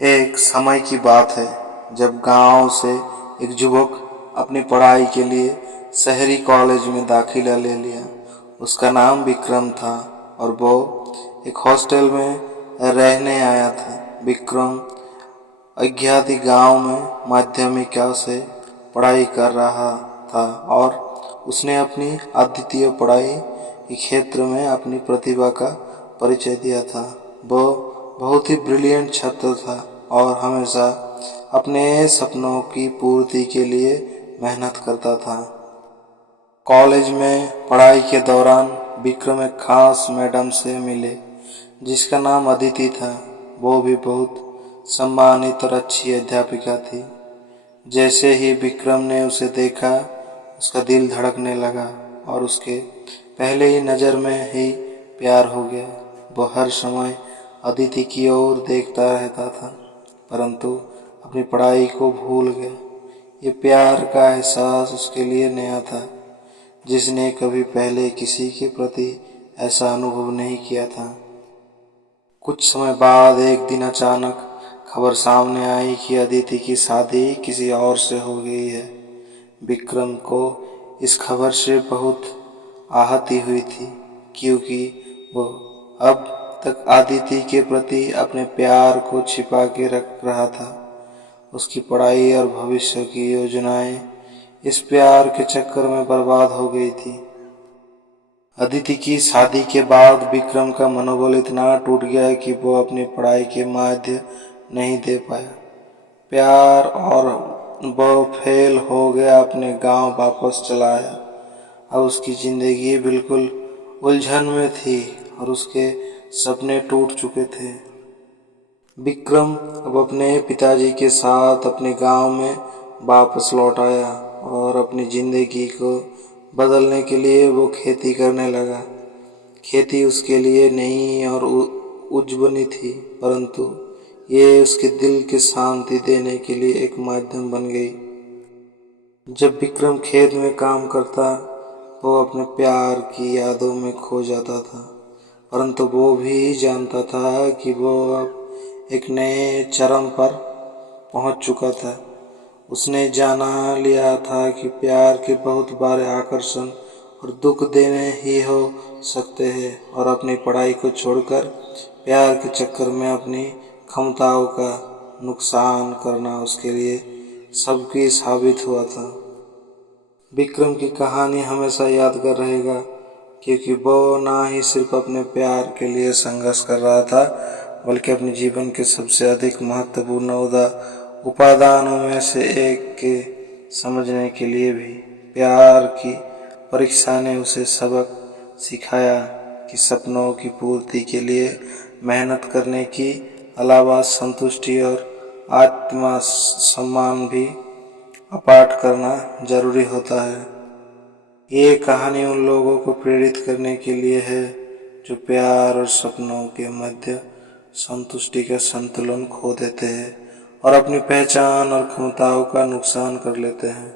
एक समय की बात है जब गांव से एक युवक अपनी पढ़ाई के लिए शहरी कॉलेज में दाखिला ले लिया। उसका नाम विक्रम था और वो एक हॉस्टल में रहने आया था। विक्रम अज्ञाति गांव में माध्यमिक से पढ़ाई कर रहा था और उसने अपनी अद्वितीय पढ़ाई के क्षेत्र में अपनी प्रतिभा का परिचय दिया था। वो बहुत ही ब्रिलियंट छात्र था और हमेशा अपने सपनों की पूर्ति के लिए मेहनत करता था। कॉलेज में पढ़ाई के दौरान विक्रम एक खास मैडम से मिले जिसका नाम अदिति था। वो भी बहुत सम्मानित और अच्छी अध्यापिका थी। जैसे ही विक्रम ने उसे देखा उसका दिल धड़कने लगा और उसके पहले ही नज़र में ही प्यार हो गया। वो हर समय अदिति की ओर देखता रहता था परंतु अपनी पढ़ाई को भूल गया। ये प्यार का एहसास उसके लिए नया था, जिसने कभी पहले किसी के प्रति ऐसा अनुभव नहीं किया था। कुछ समय बाद एक दिन अचानक खबर सामने आई कि अदिति की शादी किसी और से हो गई है। विक्रम को इस खबर से बहुत आहति हुई थी क्योंकि वो अब तक अदिति के प्रति अपने प्यार को छिपा के रख रहा था। उसकी पढ़ाई और भविष्य की योजनाएं इस प्यार के चक्कर में बर्बाद हो गई थी। अदिति की शादी के बाद विक्रम का मनोबल इतना टूट गया कि वो अपनी पढ़ाई के माध्य नहीं दे पाया। प्यार और वो फेल हो गया, अपने गांव वापस चला आया। अब उसकी जिंदगी बिल्कुल उलझन में थी और उसके सपने टूट चुके थे। विक्रम अब अपने पिताजी के साथ अपने गांव में वापस लौट आया और अपनी जिंदगी को बदलने के लिए वो खेती करने लगा। खेती उसके लिए नई और उज्जवली थी परंतु ये उसके दिल की शांति देने के लिए एक माध्यम बन गई। जब विक्रम खेत में काम करता वो अपने प्यार की यादों में खो जाता था परंतु वो भी जानता था कि वो अब एक नए चरम पर पहुंच चुका था। उसने जाना लिया था कि प्यार के बहुत बड़े आकर्षण और दुख देने ही हो सकते हैं और अपनी पढ़ाई को छोड़कर प्यार के चक्कर में अपनी क्षमताओं का नुकसान करना उसके लिए सबकी साबित हुआ था। विक्रम की कहानी हमेशा यादगार रहेगा क्योंकि वो ना ही सिर्फ अपने प्यार के लिए संघर्ष कर रहा था बल्कि अपने जीवन के सबसे अधिक महत्वपूर्ण उपादानों में से एक के समझने के लिए भी। प्यार की परीक्षा ने उसे सबक सिखाया कि सपनों की पूर्ति के लिए मेहनत करने की अलावा संतुष्टि और आत्म सम्मान भी अपाट करना जरूरी होता है। ये कहानी उन लोगों को प्रेरित करने के लिए है जो प्यार और सपनों के मध्य संतुष्टि का संतुलन खो देते हैं और अपनी पहचान और क्षमताओं का नुकसान कर लेते हैं।